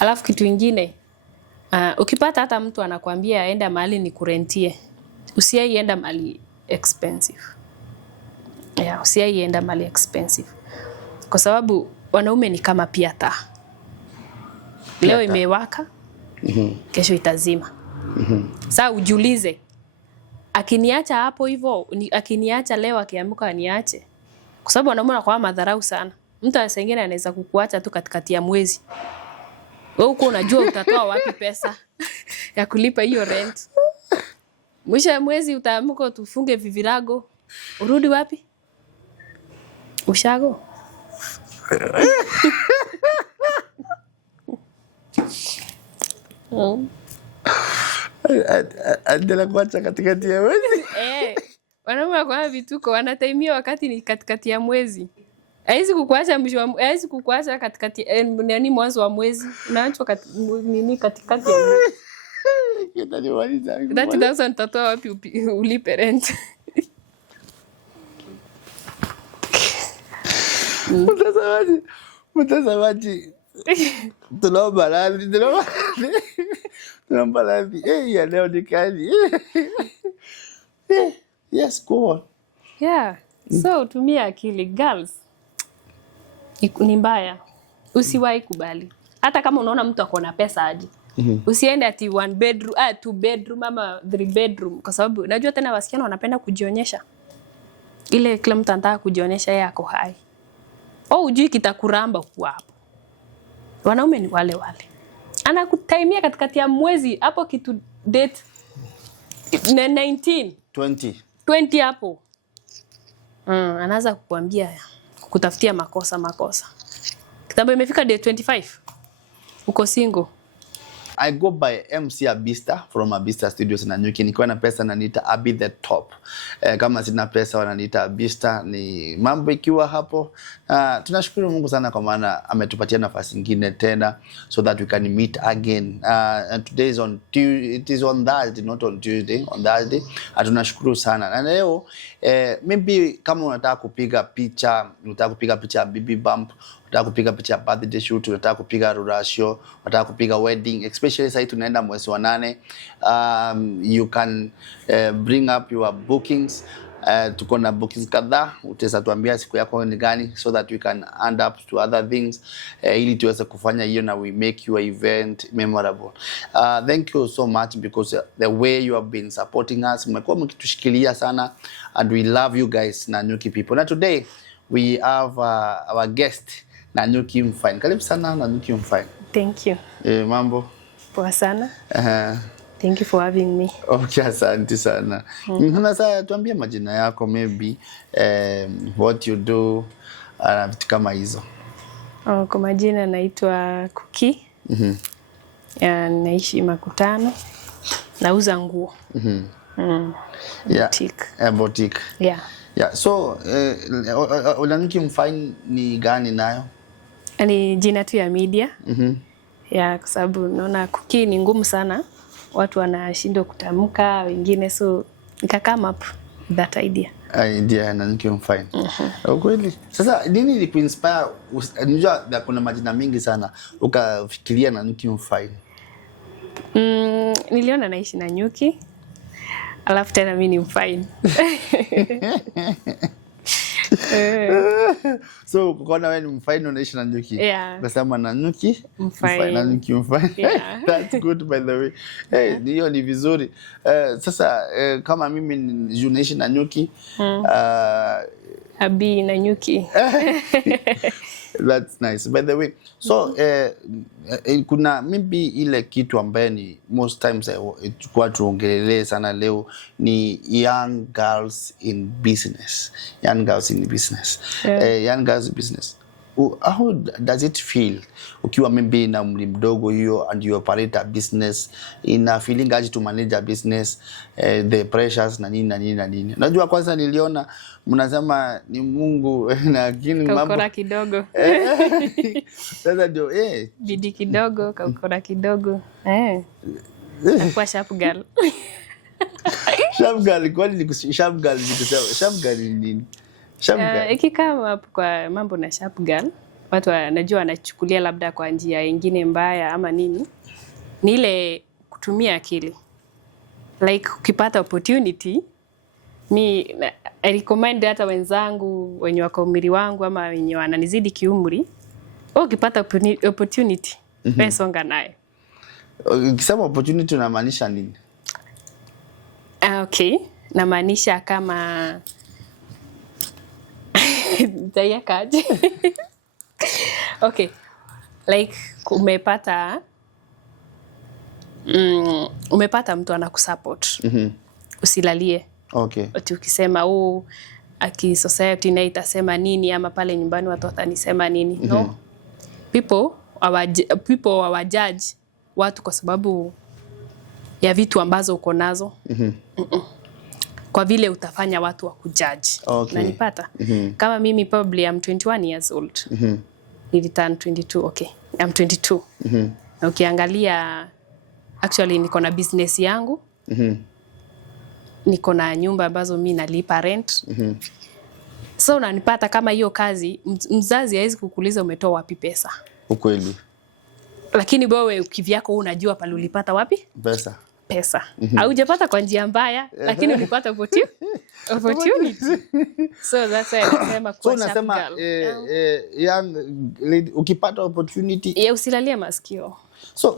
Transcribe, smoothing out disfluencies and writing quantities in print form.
Alafu kitu kingine, ukipata hata mtu anakuambia aenda mahali ni kurentie, usiaienda mahali expensive. Yeah, usiaienda mahali expensive. Kwa sababu wanaume ni kama pia taa. Leo imewaka, kesho itazima. Sasa ujiulize, akiniacha hapo hivyo, akiniacha leo akiamka aniache. Kwa sababu wanaume wanakuwa madharau sana. Mtu asengine anaweza kukuacha tu katikati ya mwezi. Wewe uko unajua utatoa wapi pesa ya kulipa hiyo rent. Mwisho wa mwezi utaamka tufunge vivirago. Urudi wapi? Ushago. Andela kuacha katikati ya mwezi. Wanaume kwa vituko wanataimia wakati ni katikati ya mwezi. Haizi kukuacha mwisho, haizi kukuacha katikati nani mwanzo wa mwezi. Unaachwa katikati ya mwezi. Kitani waliza. 30,000 utatoa wapi ulipe rent? Mtazamaji. Tunaomba radhi. Ya leo ni kali. Yes, go on. Yeah. So tumia akili girls. Ni mbaya. Usiwahi kubali. Hata kama unaona mtu ako na pesa aje. Usiende ati 1 bedroom, 2 bedroom ama 3 bedroom kwa sababu unajua tena wasichana wanapenda kujionyesha. Ile kila mtu anataka kujionyesha yeye ako hai. Ujui kitakuramba kwa hapo. Wanaume ni wale. Anakutaimia katikati ya mwezi hapo kitu date 19 20 hapo. Anaanza kukuambia kukutafutia makosa. Kitambo imefika day 25. Uko single. I go by MC Abista from Abista Studios Nanyuki. Nikiwa na pesa naniita Abi the Top. Kama sina pesa wananiita Abista. Ni mambo ikiwa hapo. Tunashukuru Mungu sana kwa maana ametupatia nafasi nyingine tena so that we can meet again. And today is on Tuesday. It is on Thursday, not on Tuesday. On Thursday. Tunashukuru sana. Na leo maybe kama unataka kupiga picha ya Bibi Bump, unataka kupiga picha ya birthday shoot, unataka kupiga rurasho, unataka kupiga wedding, especially sasa tunaenda mwezi wa 8, you can bring up your bookings. Tuko na bookings kadhaa, utaweza tuambia siku yako ni gani so that we can hand up to other things ili tuweze kufanya hiyo na we make your event memorable. Thank you so much because the way you have been supporting us, mmekuwa mkitushikilia sana and we love you guys Nanyuki people. Na today we have our guest Nanyuki Mfine. Karibu sana Nanyuki Mfine. Thank you. Mambo? Poa sana. Thank you for having me. Okay, asante sana. Sasa tuambie majina yako maybe, what you do, vitu kama hizo. Kwa majina naitwa Kuki. Naishi Makutano. Nauza nguo. Boutique. Boutique. Yeah. So, Nanyuki Mfine ni gani nayo? Ni jina tu ya media. Kwa sababu naona Kuki ni ngumu sana. Watu wanashindwa kutamka wengine, so nikakama up that idea Nanyuki Mfine. Kweli. Sasa nini ilikuinspire? Unajua kuna majina mengi sana ukafikiria Nanyuki Mfine. Niliona naishi Nanyuki. Alafu tena mimi ni Mfine. So kuona wewe ni Mfine unaishi Nanyuki. Ukasema Nanyuki Mfine. Nanyuki Mfine. That's good by the way. Hiyo ni vizuri. Sasa kama mimi naishi Nanyuki, Abi Nanyuki. That's nice by the way. So kuna maybe ile kitu ambaye ni most times kwa tuongelele sana leo ni young girls in business. Young girls in business. How does it feel ukiwa maybe na umri mdogo hiyo and you operate a business, ina feeling aje to manage a business, the pressures na nini? Najua kwanza niliona mnasema ni Mungu lakini mambo kaukora kidogo. Sasa ndio bidii kidogo, kaukora kidogo. Kwa sharp girl. Sharp girl, kwani ni sharp girl nikisema sharp girl ni nini? Ikikama hapo kwa mambo na sharp girl, watu wanajua wanachukulia labda kwa njia nyingine mbaya ama nini, ni ile kutumia akili. Like ukipata opportunity, I recommend hata wenzangu wenye wako umri wangu ama wenye wananizidi kiumri, ukipata opportunity, wewe songa nayo. Ukisema opportunity unamaanisha nini? Okay, namaanisha kama Dayakaje. Okay, like umepata mtu anakusupport. Usilalie. Okay. Ati ukisema society na itasema nini ama pale nyumbani watu watanisema nini. No. People hawajudge watu kwa sababu ya vitu ambazo uko nazo. Kwa vile utafanya watu wa kujudge. Okay. Unanipata? Kama mimi probably I'm 21 years old. Niliturn 22. Okay. I'm 22. Na ukiangalia actually niko na business yangu. Niko na nyumba ambazo mimi nalipa rent. So unanipata kama hiyo kazi mzazi hawezi kukuuliza umetoa wapi pesa. Ukweli. Lakini wewe kivyako unajua pale ulipata wapi? Pesa. Haujapata kwa njia mbaya, lakini ulipata opportunity. So that's why nasema kwa unasema young lady ukipata opportunity usilalie masikio. So